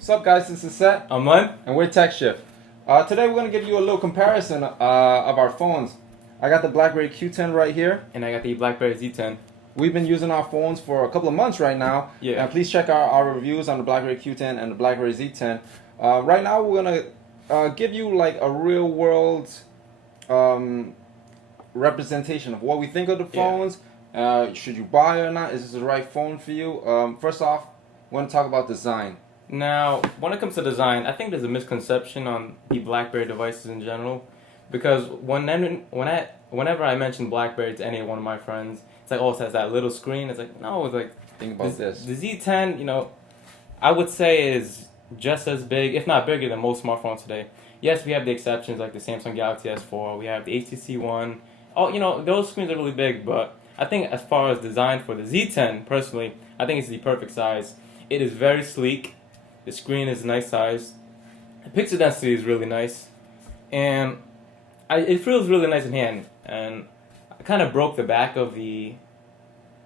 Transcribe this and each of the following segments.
What's up, guys? This is Seth, I'm Len. and we're Tech Shift. Today we're going to give you a little comparison of our phones. I got the BlackBerry Q10 right here. And I got the BlackBerry Z10. We've been using our phones for a couple of months right now. Yeah. And please check our reviews on the BlackBerry Q10 and the BlackBerry Z10. Right now we're going to give you like a real world representation of what we think of the phones. Should you buy or not? Is this the right phone for you? First off, we want to talk about design. Now, when it comes to design, I think there's a misconception on the BlackBerry devices in general, because whenever I mention BlackBerry to any one of my friends, it's like, oh, it has that little screen. It's like, no, it's like, think about this. The Z10, I would say is just as big, if not bigger, than most smartphones today. Yes, we have the exceptions like the Samsung Galaxy S4, we have the HTC One. Oh, those screens are really big, but I think as far as design for the Z10, personally, I think it's the perfect size. It is very sleek. The screen is a nice size. The pixel density is really nice, and it feels really nice in hand. And I kind of broke the back of the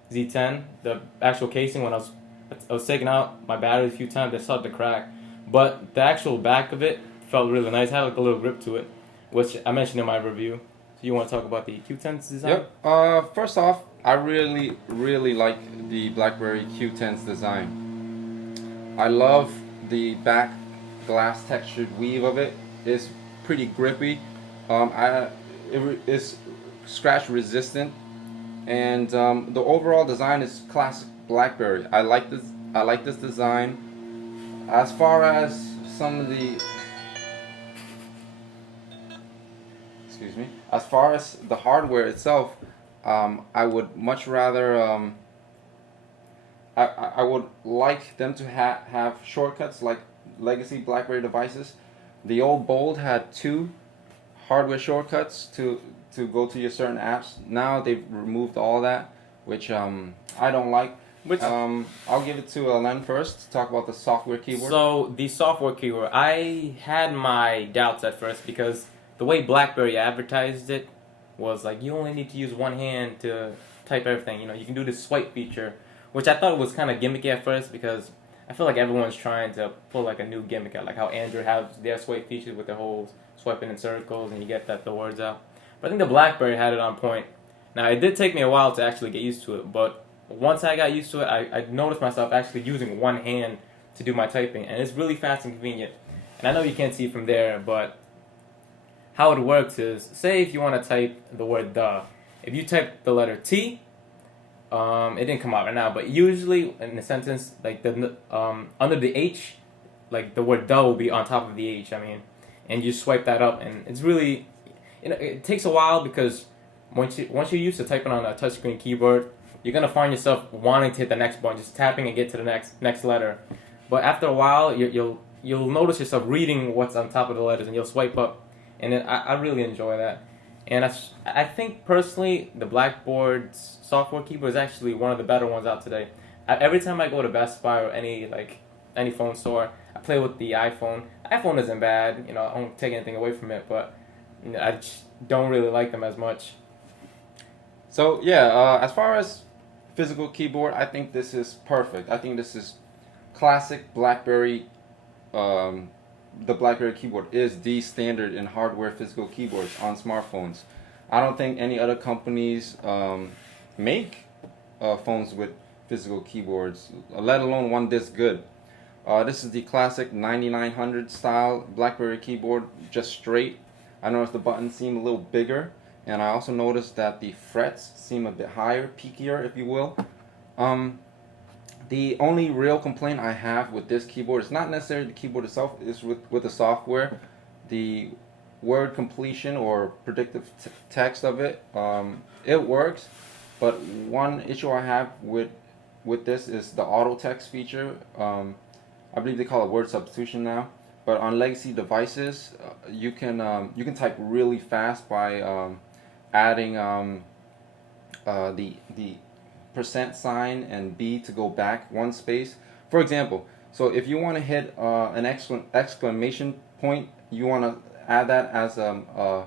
Z10, the actual casing, when I was taking out my battery a few times. I started to crack, but the actual back of it felt really nice. It had like a little grip to it, which I mentioned in my review. So you want to talk about the Q10's design? Yep. First off, I really like the BlackBerry Q10's design. I love the back glass textured weave of it. It's pretty grippy. It's scratch resistant, and the overall design is classic BlackBerry. I like this. I like this design. As far as some of the as far as the hardware itself, I would much rather. I would like them to have shortcuts like legacy BlackBerry devices. The old Bold had two hardware shortcuts to go to your certain apps. Now they've removed all that, which I don't like. I'll give it to Len first to talk about the software keyboard. So the software keyboard, I had my doubts at first because the way BlackBerry advertised it was like you only need to use one hand to type everything. You can do this swipe feature, which I thought was kind of gimmicky at first because I feel like everyone's trying to pull like a new gimmick out, like how Android has their swipe features with their whole swiping in circles and you get the words out. But I think the BlackBerry had it on point. Now it did take me a while to actually get used to it, but once I got used to it, I noticed myself actually using one hand to do my typing, and it's really fast and convenient. And I know you can't see from there, but how it works is, say if you want to type the word the, if you type the letter T, it didn't come out right now, but usually in a sentence, like the under the H, like the word "the" will be on top of the H. And you swipe that up, and it's really, it takes a while because once you're used to typing on a touchscreen keyboard, you're gonna find yourself wanting to hit the next button, just tapping and get to the next letter. But after a while, you'll notice yourself reading what's on top of the letters, and you'll swipe up, and I really enjoy that. And I think personally, the Blackboard's software keyboard is actually one of the better ones out today. Every time I go to Best Buy or any phone store, I play with the iPhone. iPhone isn't bad, I don't take anything away from it, but I just don't really like them as much. So yeah, as far as physical keyboard, I think this is perfect. I think this is classic BlackBerry. The BlackBerry keyboard is the standard in hardware physical keyboards on smartphones. I don't think any other companies make phones with physical keyboards, let alone one this good. This is the classic 9900 style BlackBerry keyboard, just straight. I noticed the buttons seem a little bigger, and I also noticed that the frets seem a bit higher, peakier, if you will. The only real complaint I have with this keyboard is not necessarily the keyboard itself, it's with the software. The word completion or predictive text of it, it works, but one issue I have with this is the auto text feature. I believe they call it word substitution now, but on legacy devices, you can type really fast by adding the percent sign and B to go back one space. For example, so if you want to hit an exclamation point, you want to add that as a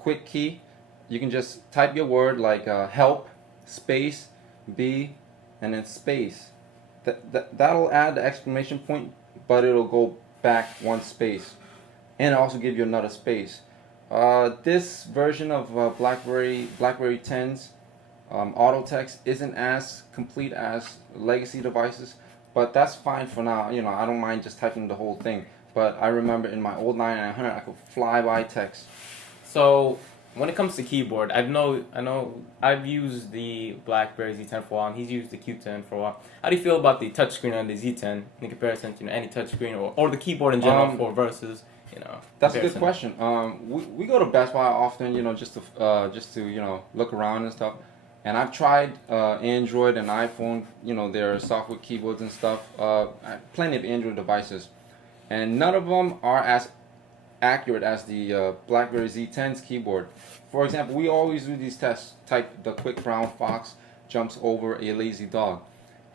quick key. You can just type your word like help, space, B, and then space. that'll add the exclamation point, but it'll go back one space, and also give you another space. This version of BlackBerry 10's auto text isn't as complete as legacy devices, but that's fine for now. You know, I don't mind just typing the whole thing. But I remember in my old 9900, I could fly by text. So when it comes to keyboard, I know I've used the BlackBerry Z10 for a while, and he's used the Q10 for a while. How do you feel about the touchscreen on the Z10 in comparison to any touchscreen or the keyboard in general for versus That's a comparison? good question. We go to Best Buy often, just to look around and stuff. And I've tried Android and iPhone, their software keyboards and stuff. Plenty of Android devices, and none of them are as accurate as the BlackBerry Z10's keyboard. For example, we always do these tests. Type the quick brown fox jumps over a lazy dog,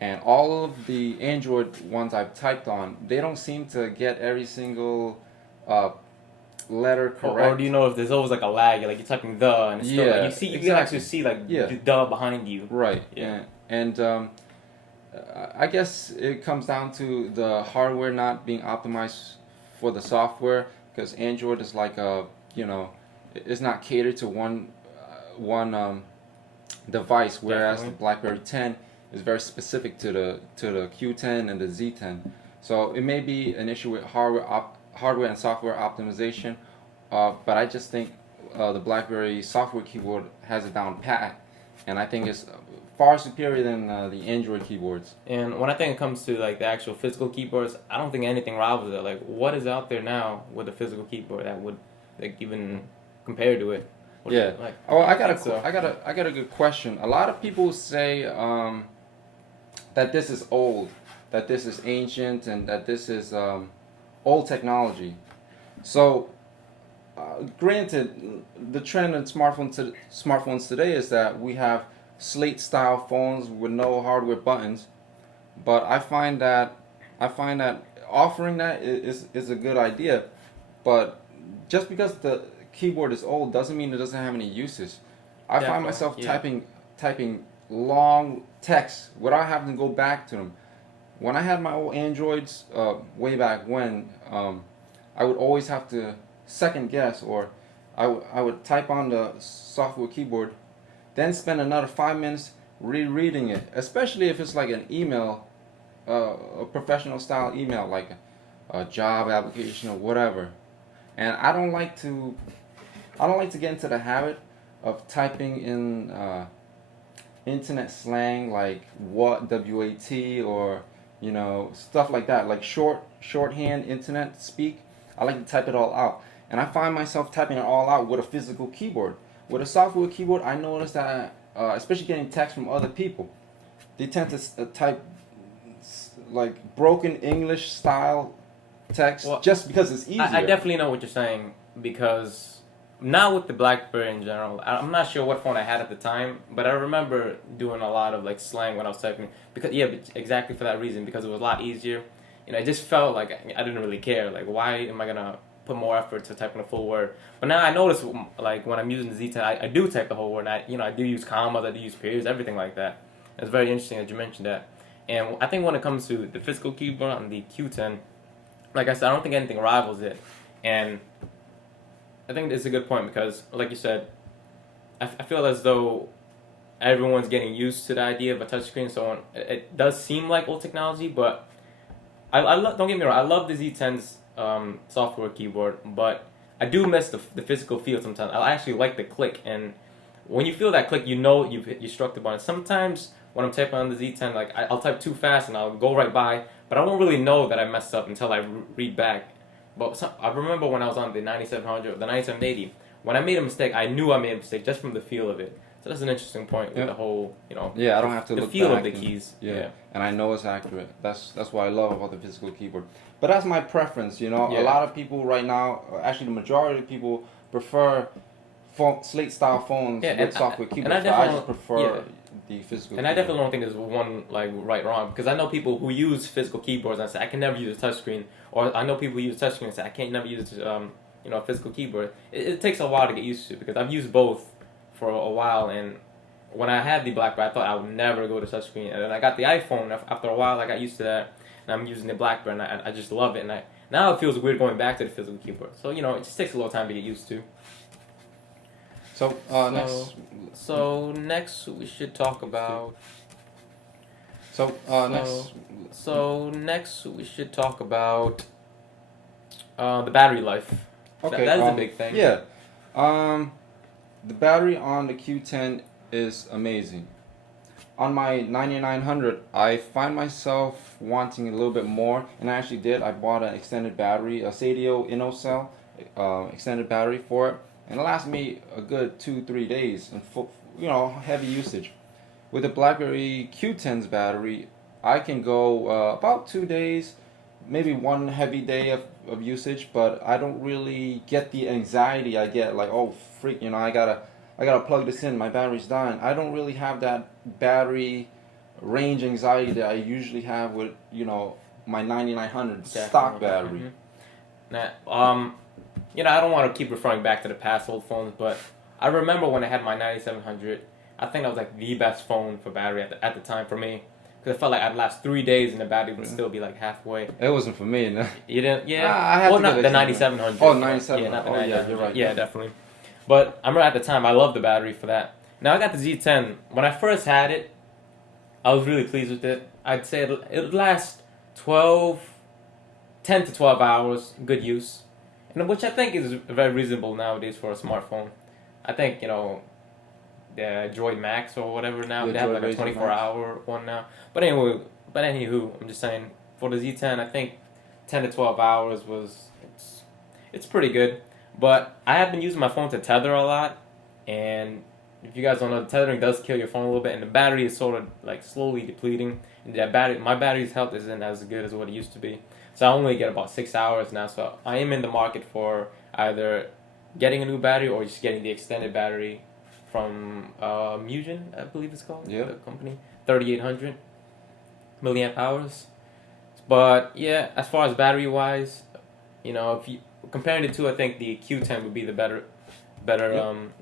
and all of the Android ones I've typed on, they don't seem to get every single letter correct. Or do you know if there's always like a lag? Like you're typing the, and it's still, like, you can actually see like the behind you. Right. Yeah. And I guess it comes down to the hardware not being optimized for the software, because Android is like it's not catered to one device, whereas Definitely. the BlackBerry 10 is very specific to the Q10 and the Z10. So it may be an issue with hardware and software optimization, but I just think the BlackBerry software keyboard has it down pat, and I think it's far superior than the Android keyboards. And when I think it comes to like the actual physical keyboards, I don't think anything rivals it. Like what is out there now with a physical keyboard that would like even compare to it? Yeah. Like, Oh, I got a good question. A lot of people say that this is old, that this is ancient, and that this is old technology. So, granted, the trend in smartphones today is that we have slate-style phones with no hardware buttons, but I find that offering that is a good idea. But just because the keyboard is old doesn't mean it doesn't have any uses. I Definitely, find myself yeah. typing long text without having to go back to them. When I had my old Androids way back when, I would always have to second guess, or I would type on the software keyboard, then spend another 5 minutes rereading it, especially if it's like an email, a professional style email, like a job application or whatever. And I don't like to get into the habit of typing in internet slang like what, WAT, or stuff like that, like shorthand internet speak. I like to type it all out, and I find myself typing it all out with a physical keyboard. With a software keyboard, I notice that, especially getting text from other people, they tend to type like broken English style text, Well, just because it's easier. I definitely know what you're saying, because now with the BlackBerry in general, I'm not sure what phone I had at the time, but I remember doing a lot of like slang when I was typing, because exactly for that reason, because it was a lot easier. It just felt like I didn't really care. Like, why am I gonna put more effort to typing a full word? But now I notice, like when I'm using the Z10, I do type the whole word. And I do use commas, I do use periods, everything like that. It's very interesting that you mentioned that. And I think when it comes to the physical keyboard on the Q10, like I said, I don't think anything rivals it. And I think it's a good point, because, like you said, I feel as though everyone's getting used to the idea of a touchscreen. So it does seem like old technology, but don't get me wrong, I love the Z10's software keyboard, but I do miss the physical feel sometimes. I actually like the click, and when you feel that click, you struck the button. Sometimes when I'm typing on the Z10, like I'll type too fast and I'll go right by, but I won't really know that I messed up until I read back. But I remember when I was on the 9700, the 9780, when I made a mistake, I knew I made a mistake just from the feel of it. So that's an interesting point with the whole, Yeah, I don't have to the look feel back of the and- keys. Yeah, and I know it's accurate. That's what I love about the physical keyboard. But that's my preference. Yeah. A lot of people right now, actually the majority of people, prefer slate style phones Yeah, with and software I keyboards. But I definitely- just prefer yeah. the physical. And I keyboard. definitely don't think there's one like right or wrong, because I know people who use physical keyboards and say I can never use a touchscreen, or I know people who use a touchscreen and say I can't never use a physical keyboard. It takes a while to get used to, because I've used both for a while, and when I had the BlackBerry, I thought I would never go to touchscreen, and then I got the iPhone. After a while, I got used to that, and I'm using the BlackBerry, and I just love it. And now it feels weird going back to the physical keyboard. So it just takes a little time to get used to. So next. So next we should talk about. Next we should talk about the battery life. Okay, that is a big thing. Yeah. The battery on the Q10 is amazing. On my 9900, I find myself wanting a little bit more, and I actually did. I bought an extended battery, a Sadio InnoCell extended battery for it, and it lasted me a good 2-3 days in full, heavy usage. With the BlackBerry Q10's battery, I can go about 2 days, maybe one heavy day of usage, but I don't really get the anxiety I get, like, oh freak, I gotta plug this in, my battery's dying. I don't really have that battery range anxiety that I usually have with my 9900 stock battery. I don't want to keep referring back to the past old phones, but I remember when I had my 9700, I think that was like the best phone for battery at the time for me. Because I felt like I'd last 3 days and the battery would still be like halfway. It wasn't for me, no. You didn't? Yeah. I had not the 9700. Oh, 9700. Yeah, not the 9900. Yeah, you're right. Yeah, definitely. But I remember at the time, I loved the battery for that. Now I got the Z10. When I first had it, I was really pleased with it. I'd say it would last 10 to 12 hours, good use. And which I think is very reasonable nowadays for a smartphone. I think, the Droid Max or whatever now, they have like a 24-hour one now. But anywho, I'm just saying, for the Z10, I think 10 to 12 hours it's pretty good. But I have been using my phone to tether a lot, and if you guys don't know, tethering does kill your phone a little bit, and the battery is sort of like slowly depleting. And my battery's health isn't as good as what it used to be. So I only get about 6 hours now. So I am in the market for either getting a new battery or just getting the extended battery from Mugen, I believe it's called. Yeah. The company, 3800 milliamp hours. But yeah, as far as battery wise, if you comparing the two, I think the Q10 would be the better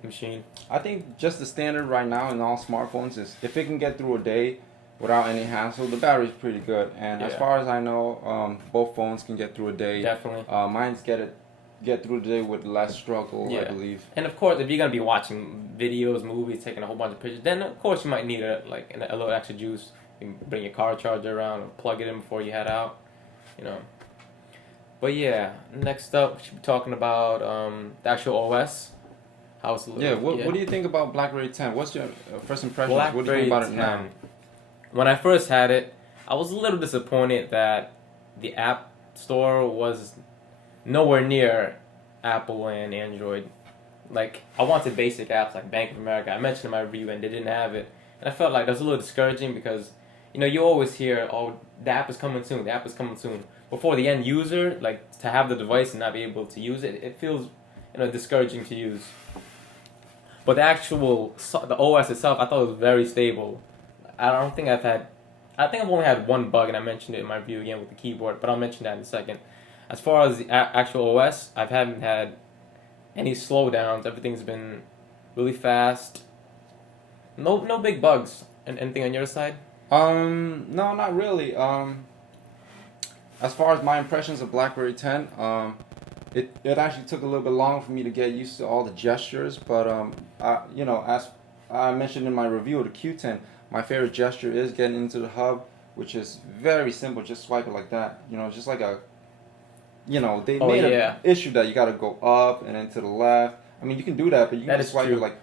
machine. I think just the standard right now in all smartphones is if it can get through a day without any hassle, the battery's pretty good. And as far as I know, both phones can get through a day. Definitely. Mine's get through the day with less struggle, I believe. And of course, if you're gonna be watching videos, movies, taking a whole bunch of pictures, then of course you might need a little extra juice. You can bring your car charger around or plug it in before you head out. But yeah, next up we should be talking about the actual OS. What do you think about BlackBerry 10? What's your first impression? What do you think about it now? When I first had it, I was a little disappointed that the App Store was nowhere near Apple and Android. Like, I wanted basic apps like Bank of America. I mentioned in my review, and they didn't have it. And I felt like that was a little discouraging because, you always hear, oh, the app is coming soon, the app is coming soon. But for the end user, like, to have the device and not be able to use it, it feels, discouraging to use. But the OS itself, I thought it was very stable. I think I've only had one bug, and I mentioned it in my review again with the keyboard, but I'll mention that in a second. As far as the actual OS, I haven't had any slowdowns. Everything's been really fast. No big bugs. And anything on your side? No, not really. As far as my impressions of BlackBerry 10, it actually took a little bit longer for me to get used to all the gestures, but as I mentioned in my review of the Q10, my favorite gesture is getting into the hub, which is very simple. Just swipe it like that. Just like they made an issue that you got to go up and then to the left. I mean, you can do that, but you can swipe it like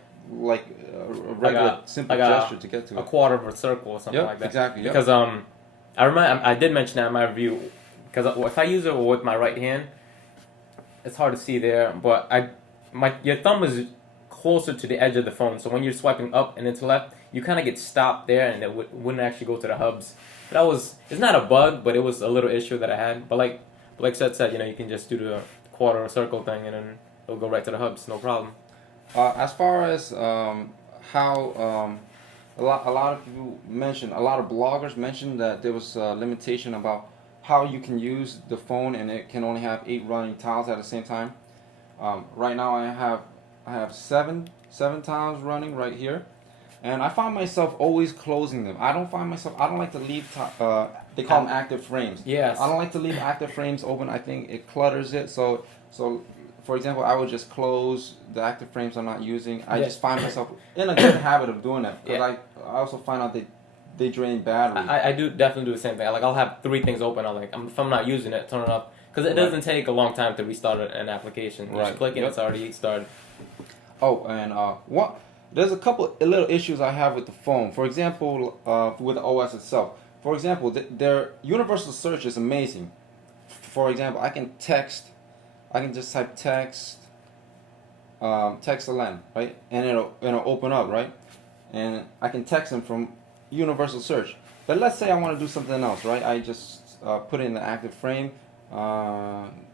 a regular simple gesture to get to it. A quarter of a circle or something like that. Exactly. Yep. Because I remember I did mention that in my review. Because if I use it with my right hand, it's hard to see there. But your thumb is closer to the edge of the phone, so when you're swiping up and then to left, you kind of get stopped there, and it wouldn't actually go to the hubs. It's not a bug, but it was a little issue that I had. But like Seth said, you can just do the quarter or circle thing, and then it'll go right to the hubs, no problem. As far as how a lot of people mentioned, a lot of bloggers mentioned that there was a limitation about how you can use the phone, and it can only have 8 running tiles at the same time. Right now I have 7 tiles running right here. and I find myself always closing them. I don't like to leave. They call them active frames. Yes. I don't like to leave active frames open. I think it clutters it. So, for example, I would just close the active frames I'm not using. I just find myself in a good habit of doing that because I also find out they drain battery. I do definitely do the same thing. Like I'll have 3 things open. If I'm not using it, turn it off because it doesn't take a long time to restart an application. You just click it, it's already started. Oh, and there's a couple of little issues I have with the phone. For example, with the OS itself. For example, their universal search is amazing. For example, I can just type text LN, right? And it'll open up, right? And I can text them from universal search. But let's say I want to do something else, right? I just put in the active frame,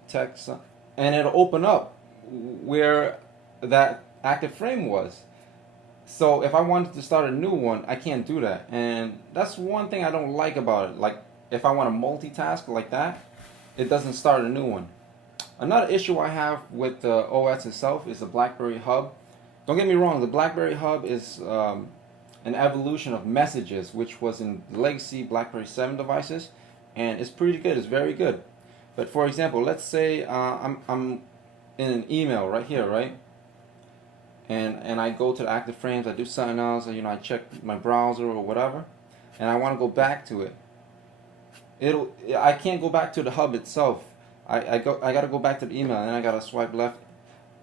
text, and it'll open up where that active frame was. So if I wanted to start a new one, I can't do that. And that's one thing I don't like about it. Like if I want to multitask like that, it doesn't start a new one. Another issue I have with the OS itself is the BlackBerry Hub. Don't get me wrong, the BlackBerry Hub is an evolution of Messages, which was in legacy BlackBerry 7 devices, and it's pretty good. It's very good. But for example, let's say I'm in an email right here, right? And I go to the active frames, I do something else, I check my browser or whatever, and I want to go back to it. I can't go back to the hub itself. I gotta go back to the email, and then I gotta swipe left.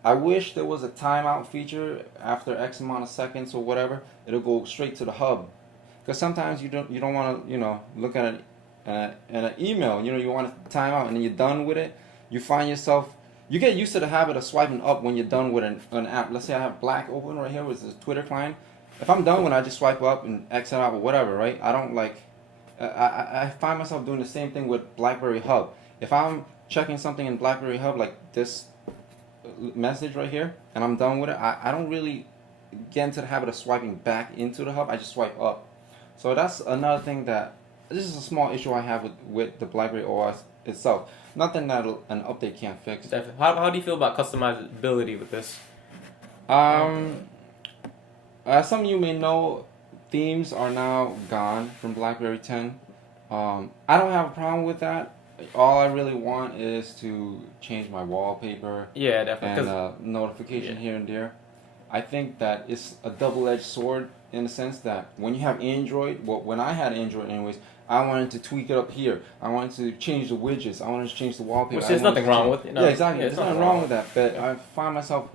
I wish there was a timeout feature after X amount of seconds or whatever. It'll go straight to the hub, because sometimes you don't want to look at an email. You want to time out, and then you're done with it. You find yourself. You get used to the habit of swiping up when you're done with an app. Let's say I have Black open right here with the Twitter client. If I'm done with it, I just swipe up and exit out or whatever, right? I don't like... I find myself doing the same thing with BlackBerry Hub. If I'm checking something in BlackBerry Hub, like this message right here, and I'm done with it, I don't really get into the habit of swiping back into the hub. I just swipe up. So that's another thing this is a small issue I have with the BlackBerry OS itself. Nothing that an update can't fix. Definitely. How do you feel about customizability with this? As some of you may know, themes are now gone from BlackBerry 10. I don't have a problem with that. All I really want is to change my wallpaper. Yeah, definitely. And notification here and there. I think that it's a double-edged sword in the sense that when you have Android, when I had Android anyways, I wanted to tweak it up here. I wanted to change the widgets. I wanted to change the wallpaper. Which there's nothing wrong with. Yeah, exactly. There's nothing wrong with that. But I find myself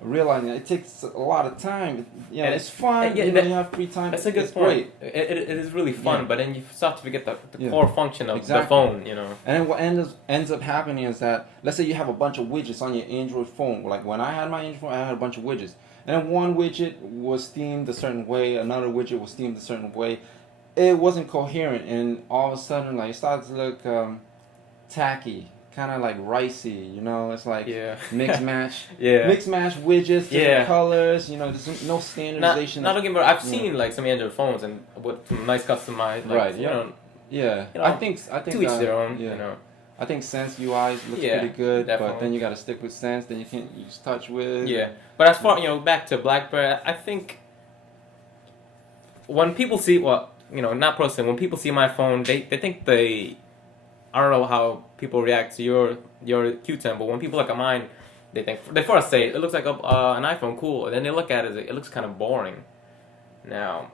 realizing that it takes a lot of time. It's fun. You have free time. That's a good point. It is really fun, but then you start to forget the core function of the phone. And then what ends up happening is that, let's say you have a bunch of widgets on your Android phone. Like when I had my Android phone, I had a bunch of widgets. And then one widget was themed a certain way, another widget was themed a certain way. It wasn't coherent, and all of a sudden, it started to look tacky, kind of like ricey. It's like mix match, mix match widgets, different colors. There's no standardization. Not looking, but I've seen some Android phones and with some nice customized, I think to each their own. I think Sense UI looks pretty good, definitely. But then you got to stick with Sense. Then you can't use TouchWiz. Yeah, but as far back to BlackBerry, I think when people see not personally, when people see my phone, they think I don't know how people react to your Q10, but when people look at mine, they first say it looks like an iPhone, cool, and then they look at it looks kind of boring. Now,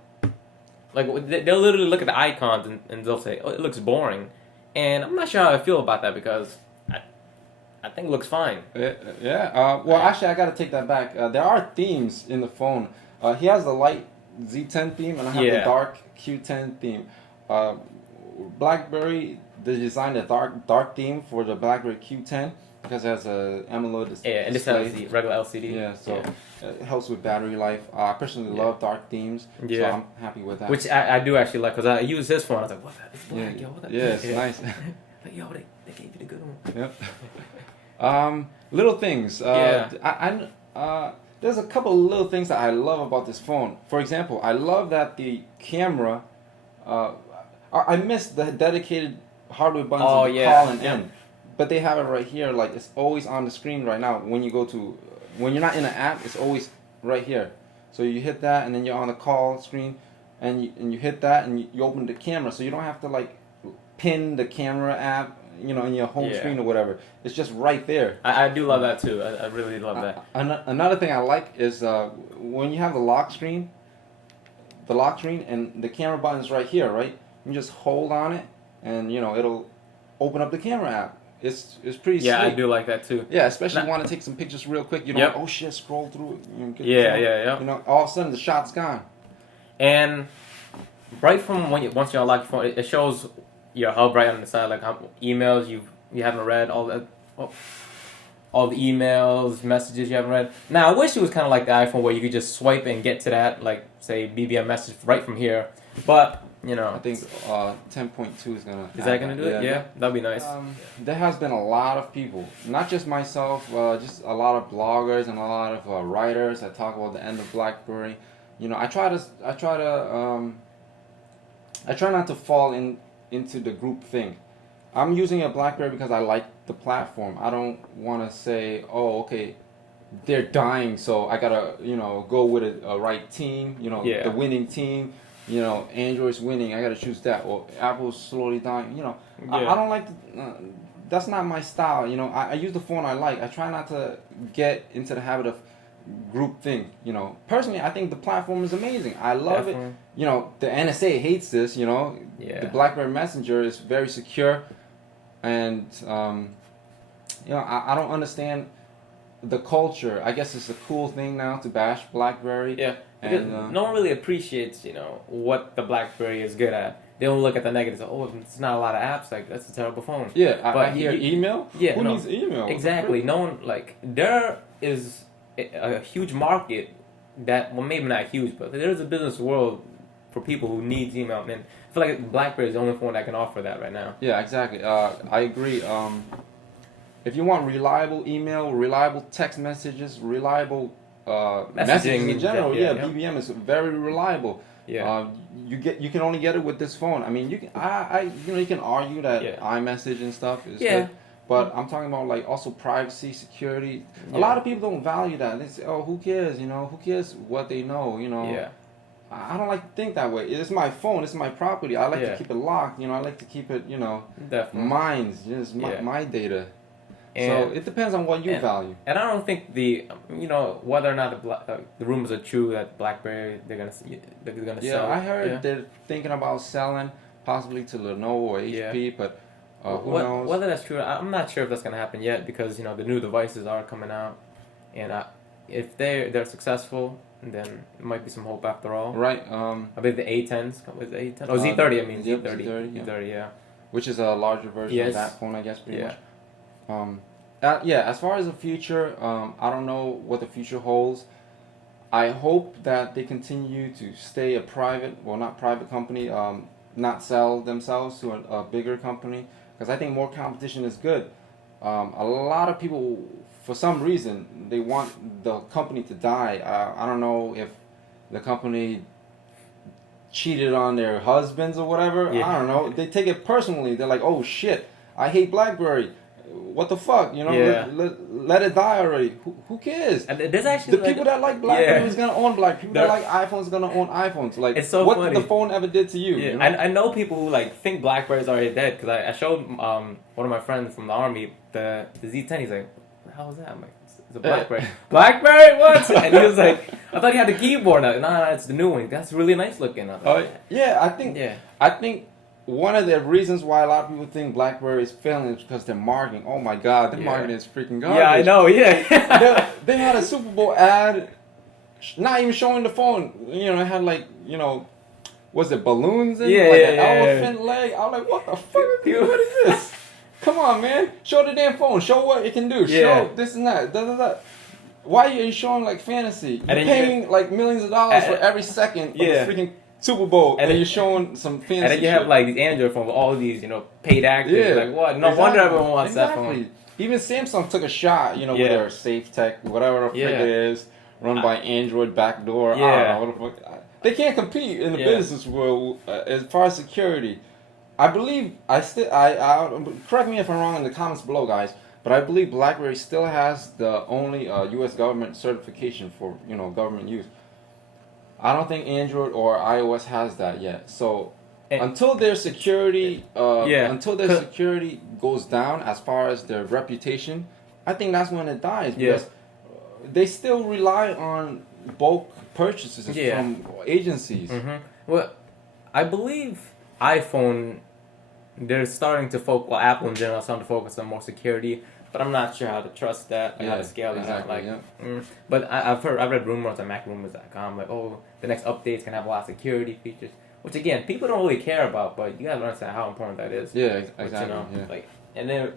they'll literally look at the icons and they'll say, oh, it looks boring. And I'm not sure how I feel about that because I think it looks fine. Well, actually, I got to take that back. There are themes in the phone. He has the light Z10 theme, and I have the dark Q10 theme. BlackBerry, they designed a dark theme for the BlackBerry Q10 because it has a AMOLED display. Yeah, and this has the regular LCD. Yeah, so it helps with battery life. I personally love dark themes, so I'm happy with that. Which I do actually like because I use this phone. I was like, what? It's black, yo. What the it's nice. Like, yo, they gave you the good one. Yep. Little things. There's a couple of little things that I love about this phone. For example, I love that the camera. I miss the dedicated hardware buttons of the call and end, but they have it right here. Like it's always on the screen right now. When you're not in an app, it's always right here. So you hit that, and then you're on the call screen, and you hit that, and you open the camera, so you don't have to like pin the camera app, in your home screen or whatever. It's just right there. I do love that too. I really love that. Another thing I like is when you have the lock screen, and the camera button is right here, right? You just hold on it, and it'll open up the camera app. It's pretty sweet. Yeah, I do like that too. Yeah, especially if you want to take some pictures real quick. Oh shit, scroll through it. Yeah. All of a sudden the shot's gone. And right from once you unlock your phone, it shows your hub right on the side, like how emails you haven't read, all that, all the emails, messages you haven't read. Now I wish it was kind of like the iPhone where you could just swipe and get to that, like say BBM message right from here. But I think 10.2 is gonna. Is that gonna do it? Yeah, that'd be nice. There has been a lot of people, not just myself, just a lot of bloggers and a lot of writers that talk about the end of BlackBerry. I try not to fall into the group thing. I'm using a BlackBerry because I like the platform. I don't want to say, oh, okay, they're dying, so I gotta, go with a right team, the winning team. Android's winning, I gotta choose that. Or Apple's slowly dying. I don't like that's not my style. I use the phone I like. I try not to get into the habit of group thing. Personally, I think the platform is amazing. I love it. The NSA hates this. The BlackBerry Messenger is very secure, and I don't understand the culture. I guess it's a cool thing now to bash BlackBerry. Yeah. Because no one really appreciates, what the BlackBerry is good at. They don't look at the negatives. Oh, it's not a lot of apps. Like, that's a terrible phone. Yeah, but I hear email. Yeah, who needs email? Exactly. No one there is a huge market that, well, maybe not huge, but there is a business world for people who needs email. And I feel like BlackBerry is the only phone that can offer that right now. Yeah, exactly. I agree. If you want reliable email, reliable text messages, reliable messaging in general, BBM is very reliable. Yeah. You can only get it with this phone. I mean, you can argue that iMessage and stuff is good, but I'm talking about like also privacy, security. A lot of people don't value that. They say, oh, who cares? Who cares what they know? Yeah. I don't like to think that way. It's my phone. It's my property. I like to keep it locked. I like to keep it. Definitely. Mine. It's my data. So it depends on what you value. And I don't think whether or not the rumors are true that BlackBerry they're gonna sell. Yeah, I heard they're thinking about selling possibly to Lenovo or HP, but who knows? Whether that's true, I'm not sure if that's gonna happen yet because the new devices are coming out, and if they're successful, then it might be some hope after all. Right. I believe the A10s was the A10. Oh, Z30. I mean Z30. Z30. Yeah. Which is a larger version of that phone, I guess. Pretty much. As far as the future, I don't know what the future holds. I hope that they continue to stay a not private company, not sell themselves to a bigger company, because I think more competition is good. A lot of people, for some reason, they want the company to die. I don't know if the company cheated on their husbands or whatever. I don't know. They take it personally. They're like, oh shit, I hate BlackBerry. What the fuck, let it die already. Who cares? And there's actually the people that like BlackBerry is gonna own BlackBerry. People that like iPhones gonna own iPhones. Like, it's so what funny. the phone ever did to you? Yeah, I know people who think BlackBerry's already dead because I showed one of my friends from the army the Z10. He's like, what the hell is that? I'm like, it's a BlackBerry. BlackBerry? What? And he was like, I thought he had the keyboard. No, it's the new one. That's really nice looking. I think one of the reasons why a lot of people think BlackBerry is failing is because their marketing. Oh my God, their marketing is freaking garbage. Yeah, I know. Yeah. they had a Super Bowl ad, not even showing the phone. It had was it balloons in an elephant leg? I was like, what the fuck? Dude, what is this? Come on, man. Show the damn phone. Show what it can do. Show this and that. Why are you showing fantasy? You're paying millions of dollars for every second of the freaking Super Bowl, and then you're showing some fancy and then you have these Android phones with all these paid actors. Yeah, what? No wonder everyone wants that phone. Even Samsung took a shot, with their Safe Tech, whatever the frick it is, run by Android backdoor. Yeah. I don't know what the fuck. They can't compete in the business world as far as security. I believe correct me if I'm wrong in the comments below, guys. But I believe BlackBerry still has the only U.S. government certification for government use. I don't think Android or iOS has that yet. So And- until their security, Yeah. until their security goes down as far as their reputation, I think that's when it dies. Yeah. Because they still rely on bulk purchases Yeah. from agencies. Well, I believe iPhone, they're starting to focus. Well, Apple in general is starting to focus on more security, but I'm not sure how to trust that, like how to scale that. Exactly, Like, but I've read rumors on MacRumors.com like, oh, the next updates can have a lot of security features, which again, people don't really care about, but you gotta understand how important that is. Yeah, But, exactly. like, and then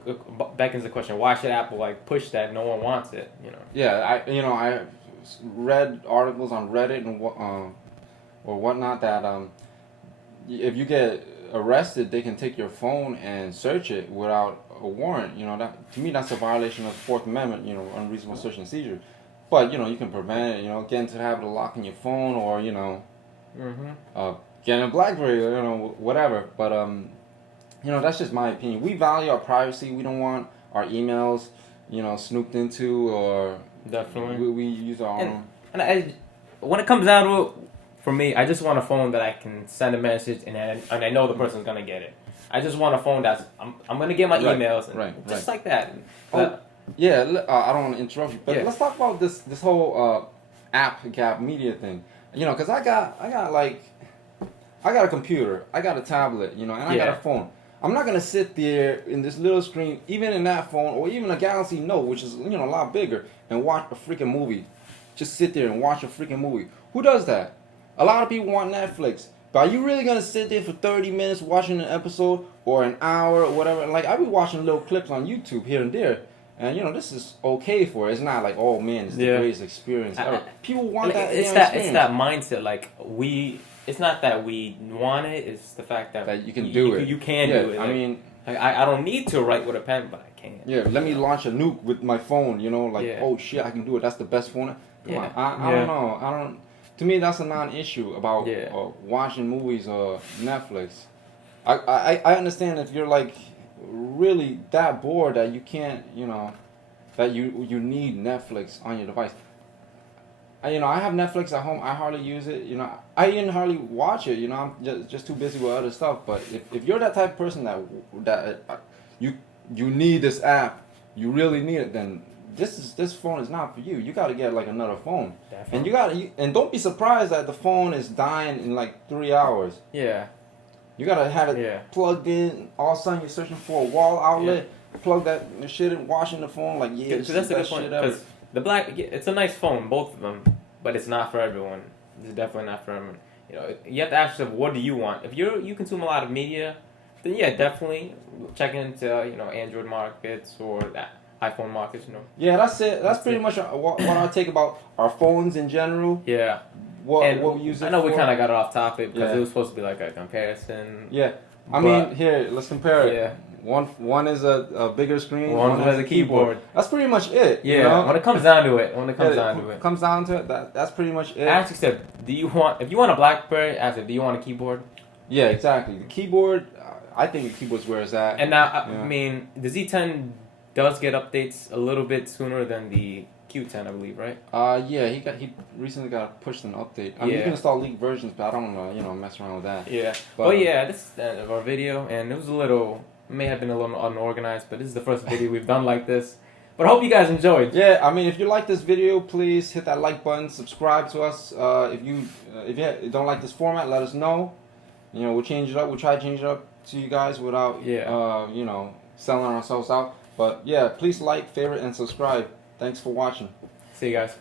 back into the question, why should Apple like push that? No one wants it, Yeah, I read articles on Reddit and or whatnot that if you get arrested, they can take your phone and search it without a warrant. That to me that's a violation of the Fourth Amendment. Unreasonable search and seizure. But you can prevent it. Get into the habit of locking your phone or getting a BlackBerry or whatever. But that's just my opinion. We value our privacy. We don't want our emails snooped into or definitely we use our own. And when it comes down to it, for me, I just want a phone that I can send a message and I know the person's gonna get it. I just want a phone that's I'm gonna get my emails just like that. Yeah, I don't want to interrupt you, but Yeah. let's talk about this whole app gap media thing. Because I got a computer, I got a tablet, and I got a phone. I'm not gonna sit there in this little screen, even in that phone, or even a Galaxy Note, which is a lot bigger, and watch a freaking movie. Just sit there and watch a freaking movie. Who does that? A lot of people want Netflix. But are you really gonna sit there for 30 minutes watching an episode or an hour or whatever? Like I be watching little clips on YouTube here and there, and this is okay for it. It's not like, oh man, it's the greatest experience ever. People want that. It's that mindset. Like it's not that we want it. It's the fact that you can do it. You can do it. I mean, I don't need to write with a pen, but I can. Yeah, let me launch a nuke with my phone. Oh shit, I can do it. That's the best phone. Come on. I don't know. To me, that's a non-issue about watching movies or Netflix. I understand if you're like really that bored that you can't, that you need Netflix on your device. I have Netflix at home. I hardly use it. I even hardly watch it. I'm just too busy with other stuff. But if you're that type of person that you need this app, you really need it, then this phone is not for you. You got to get like another phone. Definitely. And don't be surprised that the phone is dying in like 3 hours. Yeah. You got to have it plugged in. All of a sudden you're searching for a wall outlet. Plug that shit in, washing the phone. Like that's a good point. Because it's a nice phone, both of them, but it's not for everyone. It's definitely not for everyone. You have to ask yourself, what do you want? If you consume a lot of media, then definitely check into Android markets or that iPhone markets. Yeah, that's it. That's pretty much what I take about our phones in general. Yeah. What we use it for. I know we kind of got off topic because it was supposed to be like a comparison. Yeah. I mean, here, let's compare it. Yeah. One is a bigger screen. One has a keyboard. That's pretty much it. Yeah. When it comes down to it. Comes down to it. That's pretty much it. I actually said, if you want a BlackBerry, I said, do you want a keyboard? Yeah, exactly. The keyboard, I think the keyboard's where it's at. And now, I mean, the Z10 does get updates a little bit sooner than the Q10, I believe, right? Yeah, he recently got pushed an update. I mean, you can install leaked versions, but I don't mess around with that. Yeah. But yeah, this is the end of our video, and it was may have been a little unorganized, but this is the first video we've done like this. But I hope you guys enjoyed. Yeah, I mean, if you like this video, please hit that like button, subscribe to us. If you don't like this format, let us know. We'll change it up. We'll try to change it up to you guys without selling ourselves out. But yeah, please like, favorite, and subscribe. Thanks for watching. See you guys.